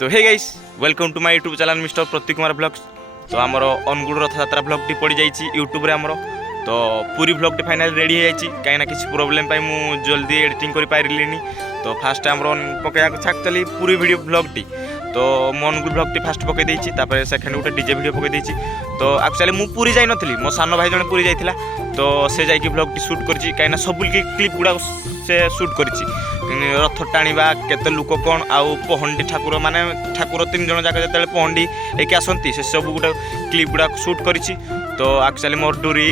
तो hey guys welcome to my YouTube channel mister Prateek Kumar vlogs. तो आमर अनुगुड़ रथ यात्रा ब्लॉग टी पड़ जाइए यूट्यूब रे आमर। तो पूरी ब्लॉग टी फाइनल रेडी हो जाइए कहीं किसी प्रोब्लेम पाई मु जल्दी एडिटिंग कर पारिलिनी। तो फास्ट आमर पकड़ा छाकली पूरी वीडियो ब्लॉग टी। तो मो अनुगुड़ ब्लॉग टी फास्ट पकई देछि तापर सेकंड गोटे डीजे वीडियो पकई देछि। तो एक्चुअली मु पूरी जाई नथली मो सानो भाई जने पूरी जाइथिला। तो से जाइकी ब्लॉग टी शूट करछि कहीं सब क्लिप गुडा से शूट करछि रथ टाणीबा केते लोक कौन आउ पहंडी ठाकुर माने ठाकुर 3 जन जाक जते पहंडी एक आसंती से सब गुटा क्लिप गुडा शूट करिछि। तो एक्चुअली मोर डोरी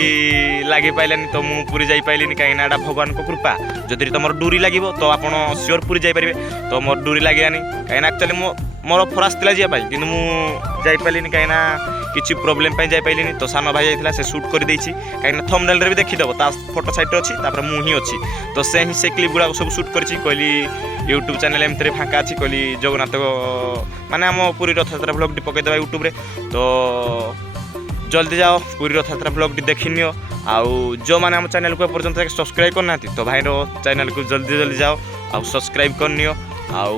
लागी पाइलानी तो मु पूरी जाई पाइलिनी कहीं ना भगवान को कृपा जदि तुम डोरी लागिबो तो आपण श्योर पूरी जाई परिबे। तो मोर डोरी लागियानी कहीं ना एक्चुअली मोर फरास तिला जिया पाई किंतु मु जाई पाइलिनी कहीं ना किछि प्रॉब्लम पाई जाई पाइलिनी। तो सानो भाई जाइथिला से शूट कर देछि कहीं ना थंबनेल रे भी देखि दबो ता फोटो साइट रे अछि तापर मु ही अछि। तो से ही से क्लिप गुडा सब शूट करछि कहली यूट्यूब चैनल एमतरे फांका अछि कहली जगन्नाथ माने हम पूरी रथ यात्रा ब्लॉग टी पकई देबा यूट्यूब रे। तो जल्दी जाओ पूरी रथ यात्रा ब्लॉग टी देखिनियो आउ जो माने हम चैनल को पर्यंत सब्सक्राइब करना तो भाई चैनल को जल्दी जल्दी जाओ आउ सब्सक्राइब करनियो आउ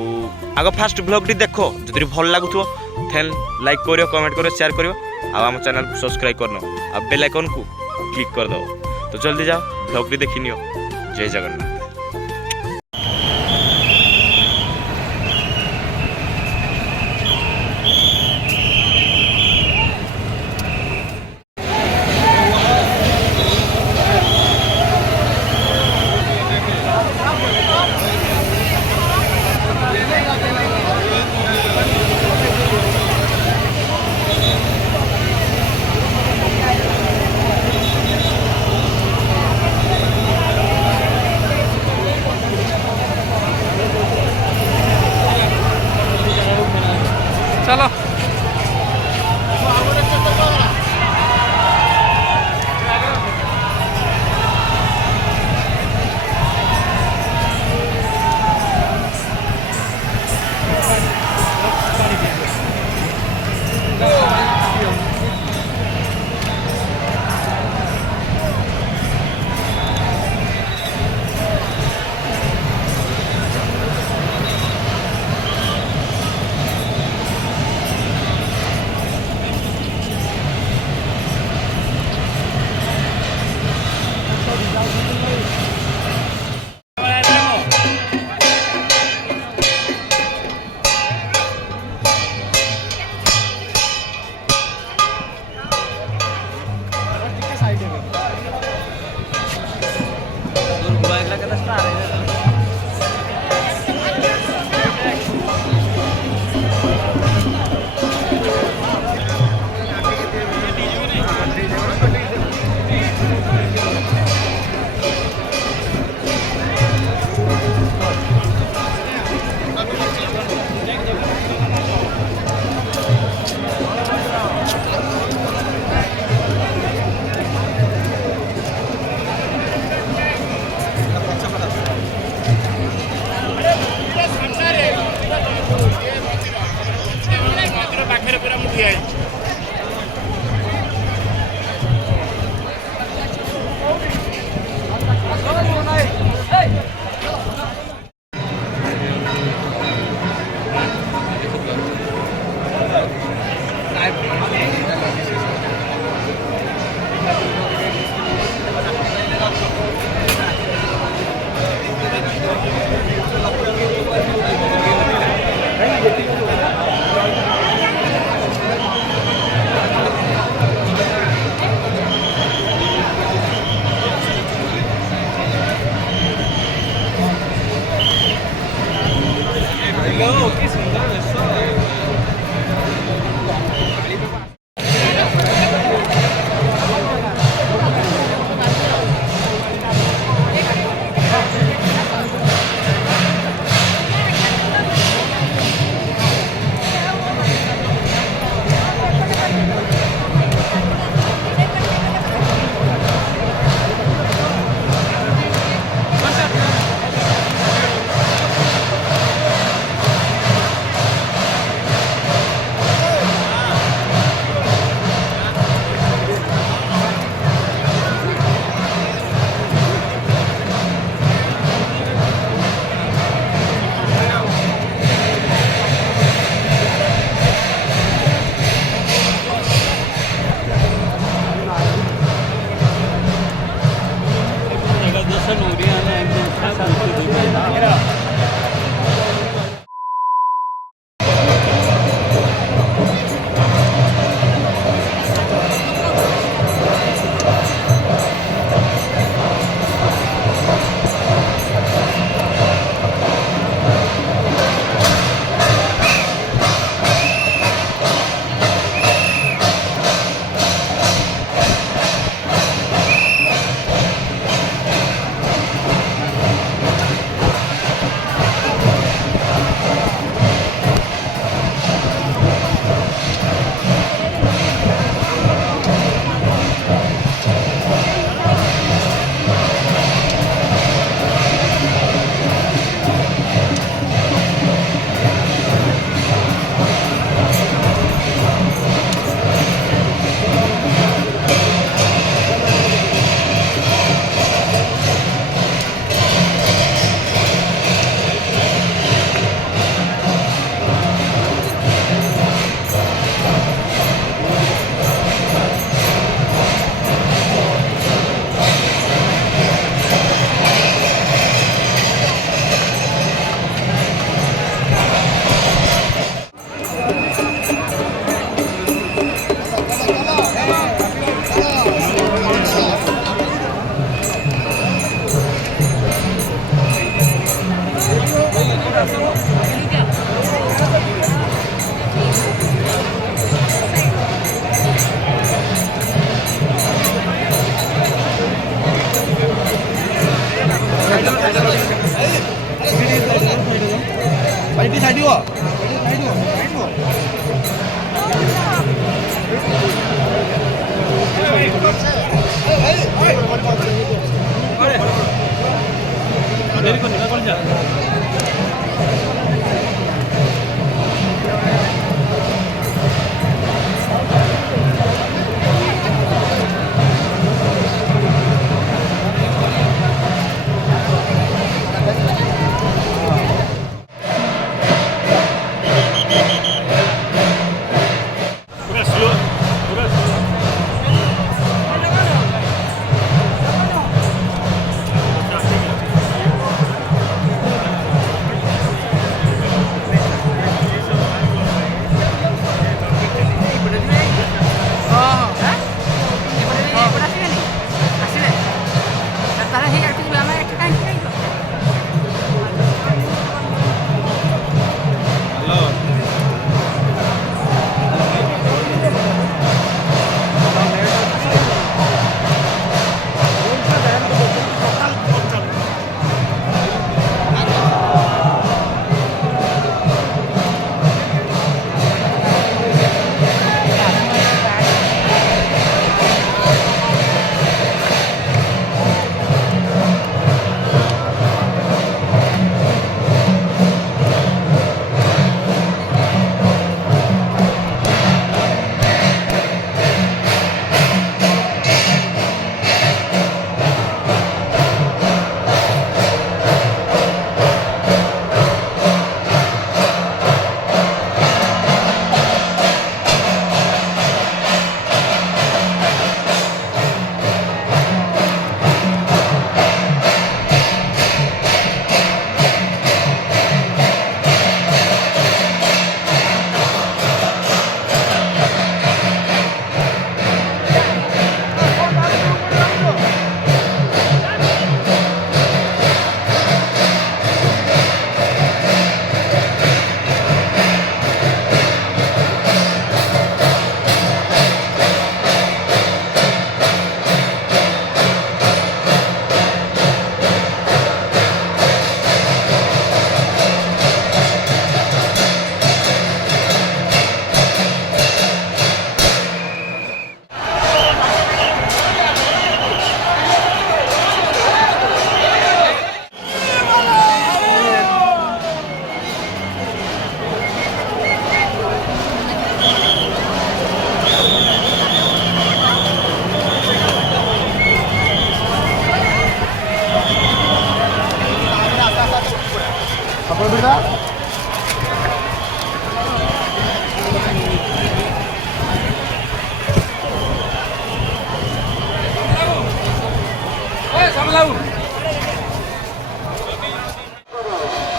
आग फास्ट ब्लॉग टी देखो जदि भल लागुथो थेन लाइक करियो कमेंट करियो शेयर करियो आउ हम चैनल को सब्सक्राइब करनो आ बेल आइकन को क्लिक कर दो। तो जल्दी जाओ ब्लॉग टी देखिनियो। जय जगन्नाथ। चलो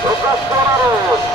Lucas Coronado.